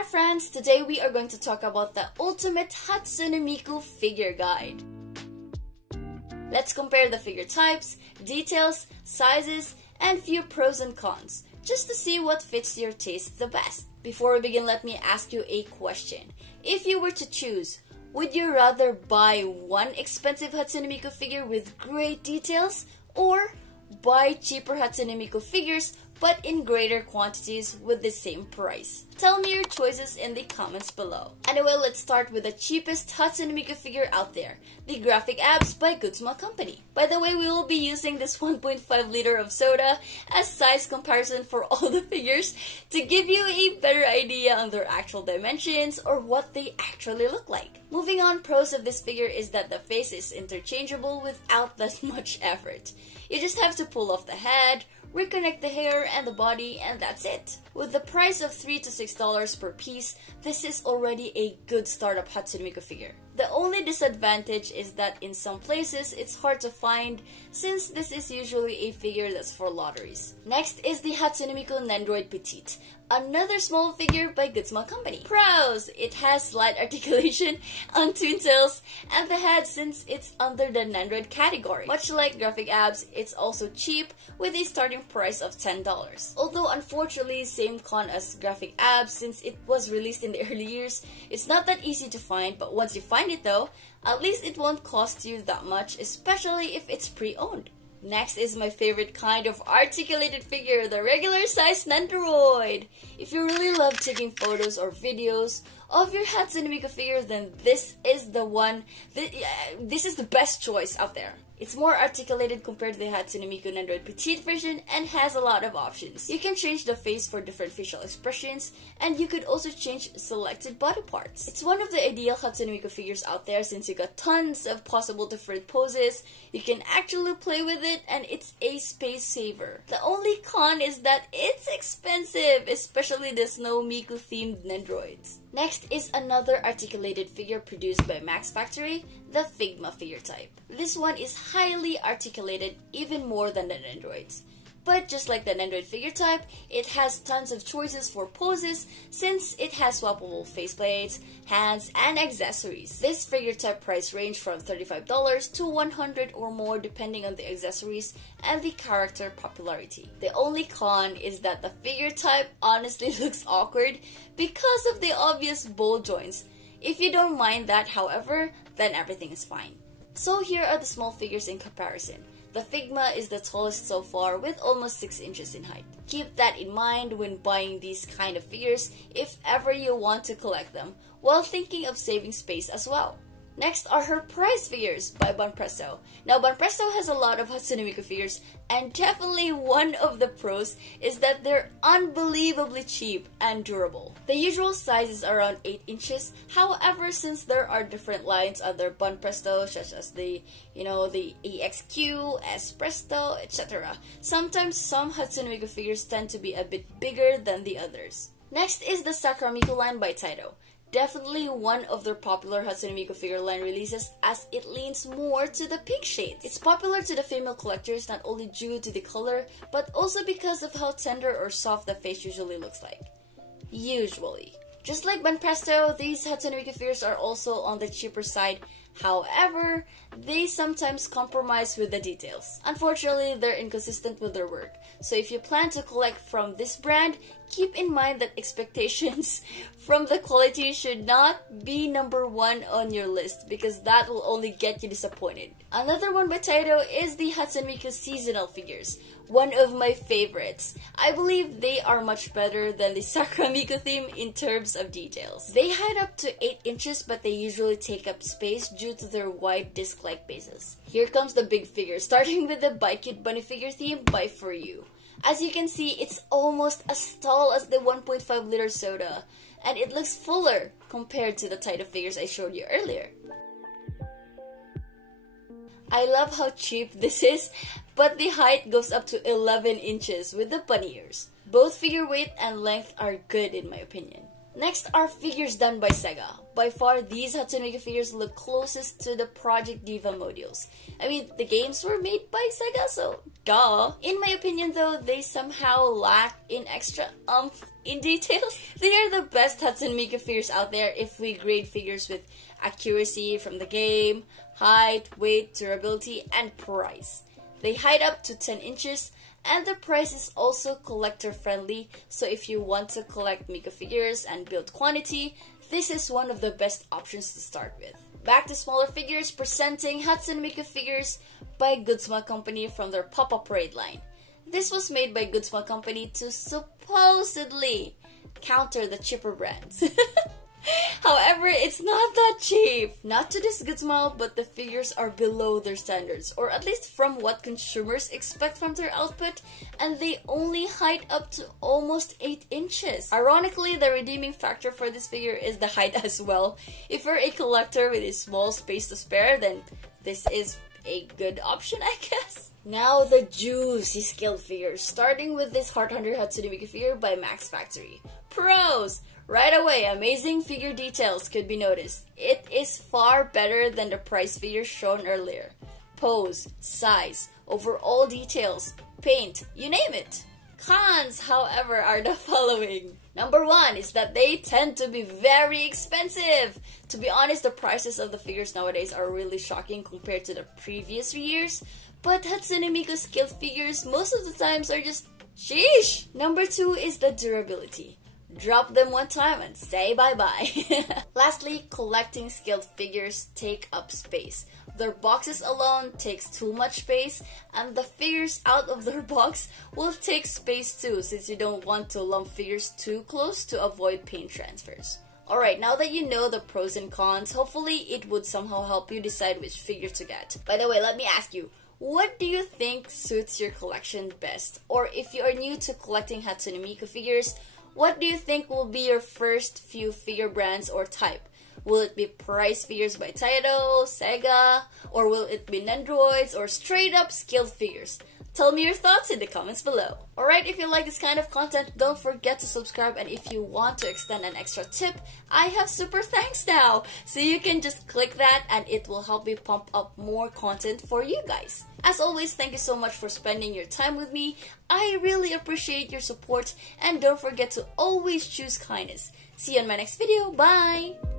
Hi friends, today we are going to talk about the ultimate Hatsune Miku figure guide. Let's compare the figure types, details, sizes, and few pros and cons, just to see what fits your taste the best. Before we begin, let me ask you a question. If you were to choose, would you rather buy one expensive Hatsune Miku figure with great details, or buy cheaper Hatsune Miku figures but in greater quantities with the same price? Tell me your choices in the comments below. Anyway, let's start with the cheapest Hatsune Miku figure out there, the Graphig Abs by Goodma Company. By the way, we will be using this 1.5 liter of soda as size comparison for all the figures to give you a better idea on their actual dimensions or what they actually look like. Moving on, pros of this figure is that the face is interchangeable without that much effort. You just have to pull off the head, reconnect the hair and the body, and that's it. With the price of $3 to $6 per piece, this is already a good startup Hatsune Miku figure. The only disadvantage is that in some places it's hard to find since this is usually a figure that's for lotteries. Next is the Hatsune Miku Nendoroid Pettite, another small figure by Goodma Company. Pros! It has slight articulation on twin tails and the head since it's under the Nendoroid category. Much like Graphig Abs, it's also cheap with a starting price of $10. Although unfortunately same con as Graphig Abs since it was released in the early years, it's not that easy to find, but once you find it though, at least it won't cost you that much, especially if it's pre-owned. Next is my favorite kind of articulated figure, the regular size Nendoroid. If you really love taking photos or videos of your Hatsune Miku figure, then this is the one. This is the best choice out there. It's more articulated compared to the Hatsune Miku Nendoroid Petite version and has a lot of options. You can change the face for different facial expressions, and you could also change selected body parts. It's one of the ideal Hatsune Miku figures out there since you got tons of possible different poses, you can actually play with it, and it's a space saver. The only con is that it's expensive, especially the Snow Miku themed Nendoroids. Next is another articulated figure produced by Max Factory, the Figma figure type. This one is highly articulated, even more than the Nendoroids. But just like the Nendoroid figure type, it has tons of choices for poses since it has swappable faceplates, hands, and accessories. This figure type price range from $35 to $100 or more depending on the accessories and the character popularity. The only con is that the figure type honestly looks awkward because of the obvious ball joints. If you don't mind that, however, then everything is fine. So here are the small figures in comparison. The Figma is the tallest so far with almost 6 inches in height. Keep that in mind when buying these kind of figures if ever you want to collect them, while thinking of saving space as well. Next are her prize figures by BANPRESTO. Now BANPRESTO has a lot of Hatsune Miku figures, and definitely one of the pros is that they're unbelievably cheap and durable. The usual size is around 8 inches, however since there are different lines under BANPRESTO such as the EXQ, S-Presto, etc. Sometimes some Hatsune Miku figures tend to be a bit bigger than the others. Next is the Sakura Miku line by TAITO. Definitely one of their popular Hatsune Miku figure line releases as it leans more to the pink shades. It's popular to the female collectors not only due to the color, but also because of how tender or soft the face usually looks like. Usually. Just like BANPRESTO, these Hatsune Miku figures are also on the cheaper side. However, they sometimes compromise with the details. Unfortunately, they're inconsistent with their work. So if you plan to collect from this brand, keep in mind that expectations from the quality should not be #1 on your list because that will only get you disappointed. Another one by TAITO is the Hatsune Miku seasonal figures. One of my favorites. I believe they are much better than the Sakura Miku theme in terms of details. They hide up to 8 inches, but they usually take up space due to their wide disc-like bases. Here comes the big figure, starting with the BiCute bunny figure theme by FURYU. As you can see, it's almost as tall as the 1.5 liter soda, and it looks fuller compared to the TAITO figures I showed you earlier. I love how cheap this is, but the height goes up to 11 inches with the bunny ears. Both figure weight and length are good in my opinion. Next are figures done by SEGA. By far, these Hatsune Miku figures look closest to the Project Diva modules. I mean, the games were made by SEGA, so duh. In my opinion though, they somehow lack in extra in details. They are the best Hatsune Miku figures out there if we grade figures with accuracy from the game, height, weight, durability, and price. They height up to 10 inches, and the price is also collector friendly, so if you want to collect Miku figures and build quantity, this is one of the best options to start with. Back to smaller figures, presenting Hatsune Miku figures by Goodsma Company from their Pop-Up Parade line. This was made by Goodsma Company to supposedly counter the cheaper brands. However, it's not that cheap. Not to this Goodsma, but the figures are below their standards, or at least from what consumers expect from their output, and they only height up to almost 8 inches. Ironically, the redeeming factor for this figure is the height as well. If you're a collector with a small space to spare, then this is a good option, I guess. Now the juicy scaled figures, starting with this Heart Hunter Hatsune Miku figure by Max Factory. Pros! Right away, amazing figure details could be noticed. It is far better than the price figure shown earlier. Pose, size, overall details, paint, you name it. Cons, however, are the following. Number 1 is that they tend to be very expensive. To be honest, the prices of the figures nowadays are really shocking compared to the previous years. But Hatsune Miku scaled figures most of the times are just sheesh. Number 2 is the durability. Drop them one time and say bye-bye. Lastly, collecting scaled figures take up space. Their boxes alone takes too much space, and the figures out of their box will take space too, since you don't want to lump figures too close to avoid paint transfers. Alright, now that you know the pros and cons, hopefully it would somehow help you decide which figure to get. By the way, let me ask you, what do you think suits your collection best? Or if you are new to collecting Hatsune Miku figures, what do you think will be your first few figure brands or type? Will it be price figures by TAITO, SEGA, or will it be Nendoroids or straight up scaled figures? Tell me your thoughts in the comments below. Alright, if you like this kind of content, don't forget to subscribe, and if you want to extend an extra tip, I have super thanks now. So you can just click that and it will help me pump up more content for you guys. As always, thank you so much for spending your time with me. I really appreciate your support, and don't forget to always choose kindness. See you in my next video. Bye!